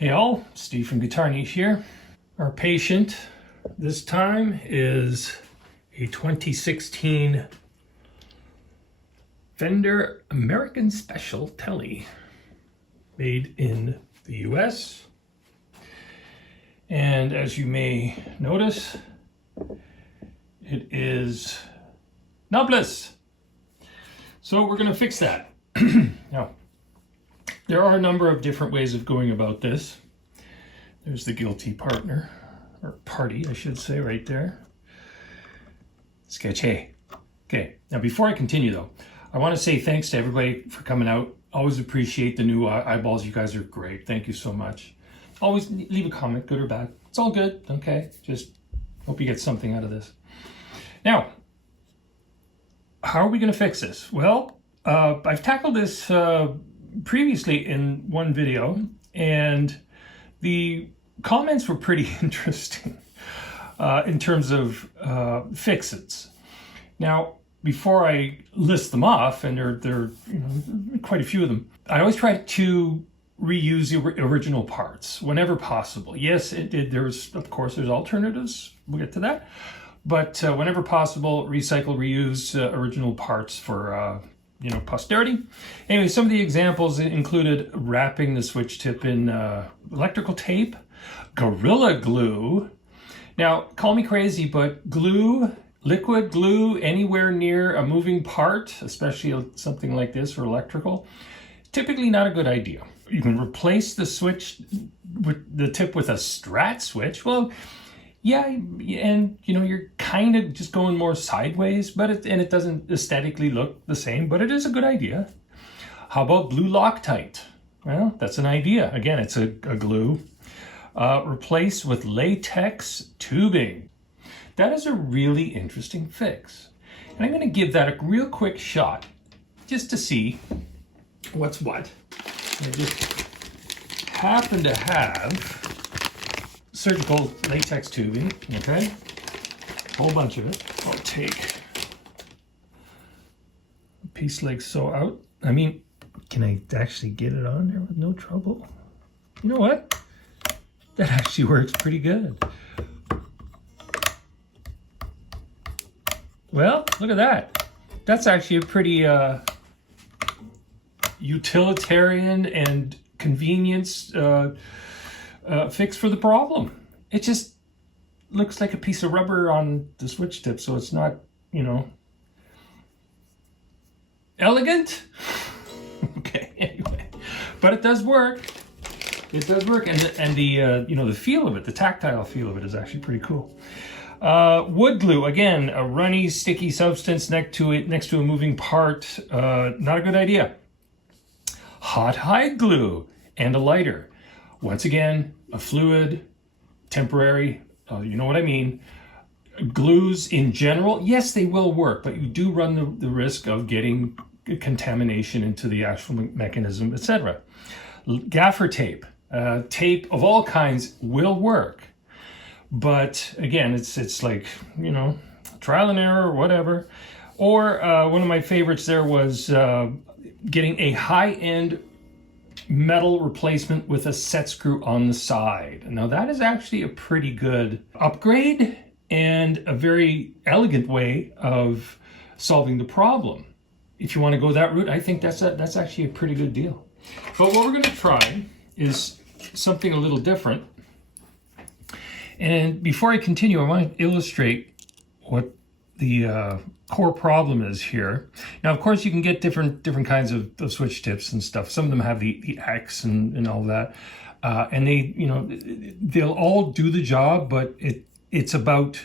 Hey all, Steve from GuitarNiche here. Our patient this time is a 2016 Fender American Special Tele, made in the US. And as you may notice, it is knobless. So we're going to fix that. Now, there are a number of different ways of going about this. There's the guilty partner, or party, I should say, right there. Sketchy. Okay, now before I continue though, I want to say thanks to everybody for coming out. Always appreciate the new eyeballs. You guys are great. Thank you so much. Always leave a comment, good or bad. It's all good, okay? Just hope you get something out of this. Now, how are we going to fix this? Well, I've tackled this previously in one video, and the comments were pretty interesting in terms of fix-its. Now, before I list them off, and there are quite a few of them, I always try to reuse the original parts whenever possible. Yes, there's alternatives. We'll get to that. But whenever possible, recycle, reuse original parts for posterity. Anyway, some of the examples included wrapping the switch tip in electrical tape, Gorilla Glue. Now, call me crazy, but glue, liquid glue, anywhere near a moving part, especially something like this or electrical, typically not a good idea. You can replace the switch, with the tip with a Strat switch. Well, yeah, and you're kind of just going more sideways, but it doesn't aesthetically look the same, but it is a good idea. How about blue Loctite? Well, that's an idea. Again, it's a glue. Replace with latex tubing. That is a really interesting fix. And I'm going to give that a real quick shot just to see what's what. I just happen to have surgical latex tubing, okay? A whole bunch of it. I'll take a piece like so out. I mean, can I actually get it on there with no trouble? You know what? That actually works pretty good. Well, look at that. That's actually a pretty utilitarian and convenience fix for the problem. It just looks like a piece of rubber on the switch tip, so it's not, elegant. Okay, anyway, but it does work. It does work, and the feel of it, the tactile feel of it, is actually pretty cool. Wood glue, again, a runny, sticky substance next to a moving part. Not a good idea. Hot hide glue and a lighter. Once again, a fluid, temporary, you know what I mean. Glues in general, yes, they will work, but you do run the risk of getting contamination into the actual mechanism, etc. Gaffer tape, tape of all kinds will work. But again, it's like, trial and error or whatever. Or one of my favorites there was getting a high-end metal replacement with a set screw on the side. Now that is actually a pretty good upgrade and a very elegant way of solving the problem. If you want to go that route, I think that's actually a pretty good deal. But what we're going to try is something a little different. And before I continue, I want to illustrate what the core problem is here. Now, of course, you can get different kinds of switch tips and stuff. Some of them have the X and all that, and they'll all do the job, but it's about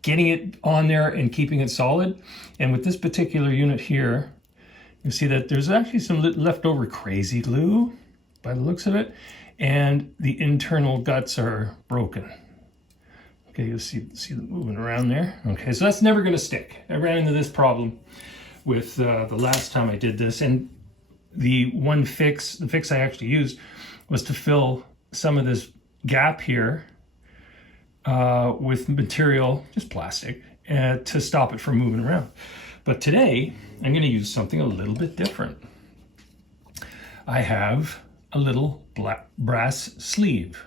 getting it on there and keeping it solid. And with this particular unit here, you see that there's actually some leftover crazy glue by the looks of it, and the internal guts are broken. Okay, you'll see them moving around there. Okay, so that's never going to stick. I ran into this problem with the last time I did this, and the fix I actually used was to fill some of this gap here with material, just plastic, to stop it from moving around. But today, I'm going to use something a little bit different. I have a little brass sleeve.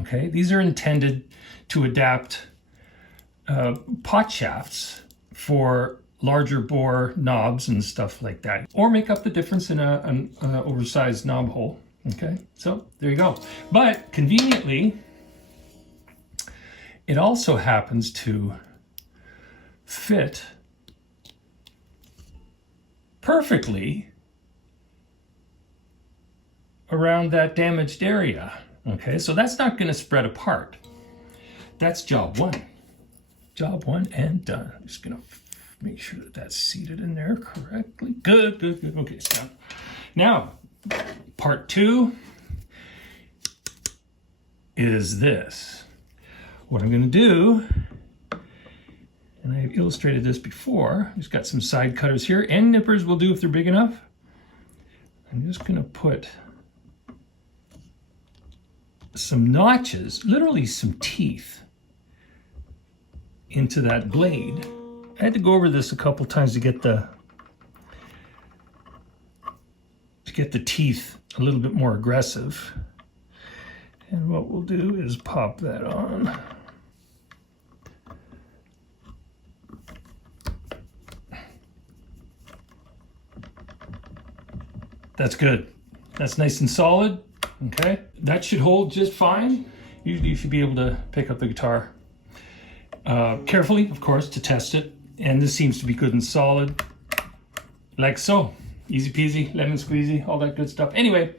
Okay, these are intended to adapt pot shafts for larger bore knobs and stuff like that, or make up the difference in an oversized knob hole. Okay, so there you go. But conveniently, it also happens to fit perfectly around that damaged area. Okay, so that's not going to spread apart. That's job one. Job one and done. I'm just going to make sure that that's seated in there correctly. Good, good, good. Okay, so now part two is this. What I'm going to do, and I've illustrated this before, just got some side cutters here, and nippers will do if they're big enough. I'm just going to put some notches, literally some teeth, into that blade. I had to go over this a couple times to get the teeth a little bit more aggressive. And what we'll do is pop that on. That's good. That's nice and solid. Okay, that should hold just fine. Usually you should be able to pick up the guitar carefully, of course, to test it. And this seems to be good and solid, like so. Easy peasy, lemon squeezy, all that good stuff. Anyway,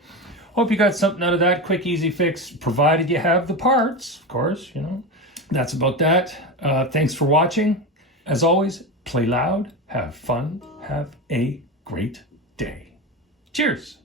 hope you got something out of that. Quick, easy fix, provided you have the parts, of course, you know. That's about that. Thanks for watching. As always, play loud, have fun, have a great day. Cheers.